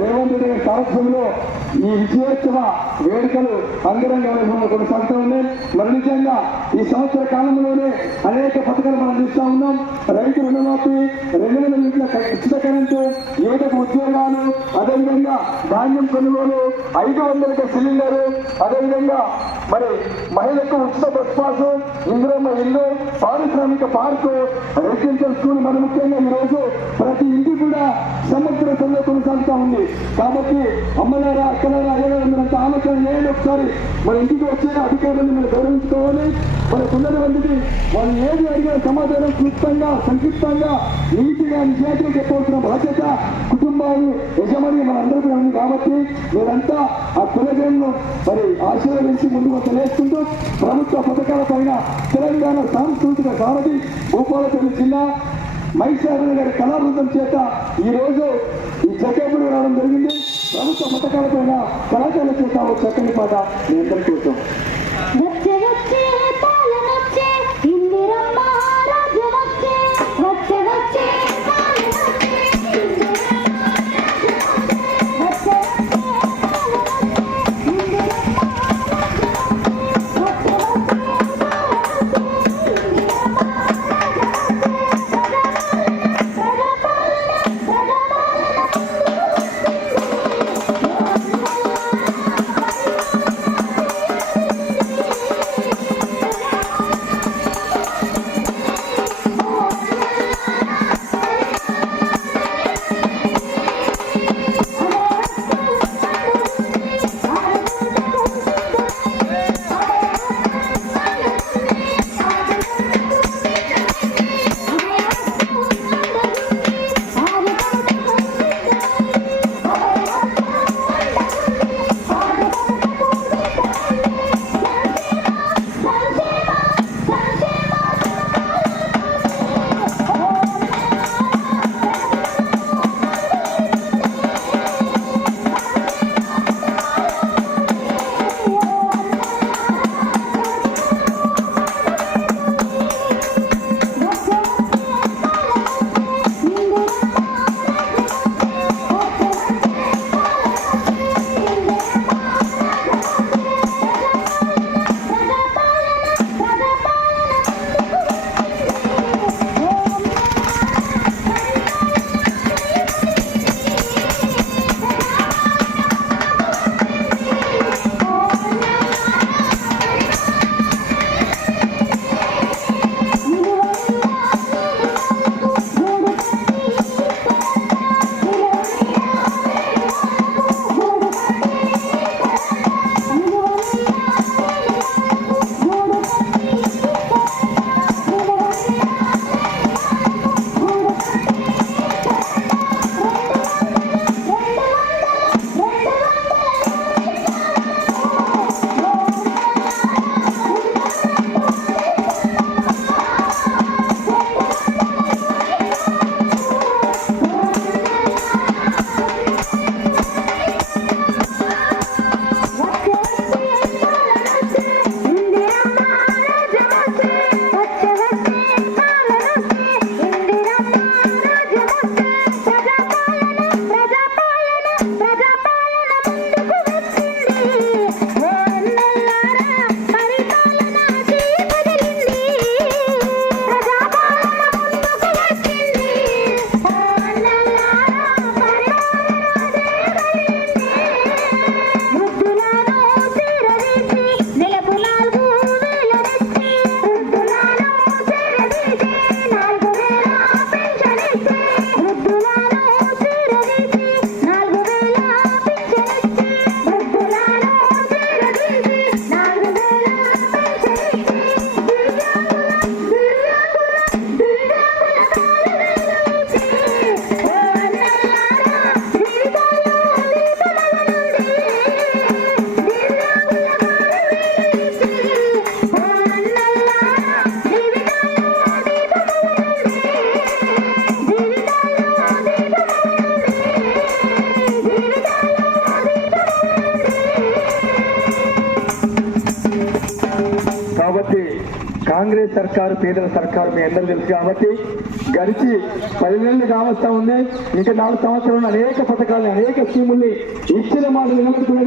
రేవంత్ రెడ్డి గారి సారథ్యంలో ఈ విజయోత్సవ వేడుకలు అంగరంగ వైభవంగా కొనసాగుతూ ఉన్నాయి. మరి నిజంగా ఈ సంవత్సర కాలంలోనే అనేక పథకాలు మనం చూస్తూ ఉన్నాం. రైతు రుణమాఫీ రెండు వేల ఇంట్లో ఉచిత కరెంటు యువతకు ఉద్యోగాలు అదేవిధంగా ధాన్యం కొనుగోలు ఐదు వందలకు సిలిండరు అదేవిధంగా మరి మహిళకు ఉచిత బస్ పాస్ ఇందిరమ్మ ఇల్లు పారిశ్రామిక పార్కు రెసిడెన్షియల్ స్కూల్ మరి ముఖ్యంగా ఈ రోజు ప్రతి ఇంటి కూడా సమగ్ర సంలో కొనసాగుతా ఉంది. కాబట్టి అమ్మలారా అక్కలారా అయ్యారా మీరంతా ఆలోచన చేయండి ఒకసారి. మన ఇంటికి వచ్చే అధికారులను మీరు గౌరవించుకోవాలి. మన కొందరి మందికి వాళ్ళు ఏది అడిగిన సమాధానం క్లుప్తంగా సంక్షిప్తంగా నీతిగా నిజాయితీగా చెప్పవలసిన బాధ్యత కుటుంబాలు యజమాని మనందరికీ ఉంది కాబట్టి మీరంతా ఆ కులగలను మరి ఆశీర్వదించి ముందుకు తెలియజేసుకుంటూ ప్రభుత్వ పథకాల పైన తెలంగాణ సాంస్కృతిక సారథి భూపాలపల్లి జిల్లా మైసాగర్ గారి కళాబృందం చేత ఈరోజు ఈ జగ్గప్పుడు రావడం జరిగింది. ప్రభుత్వ పథకాల పైన కళాకారుల చేత ఒక చక్కని పాట మీ అందరికీ కాంగ్రెస్ సర్కారు పేదల సర్కారు మీ అందరూ తెలుసు కాబట్టి గడిచి పది నెలలు కావస్తా ఉంది. ఇంకా నాలుగు సంవత్సరాలు అనేక పథకాలు అనేక స్కీముల్ని ఇచ్చిన మాట నిలబెట్టుకునే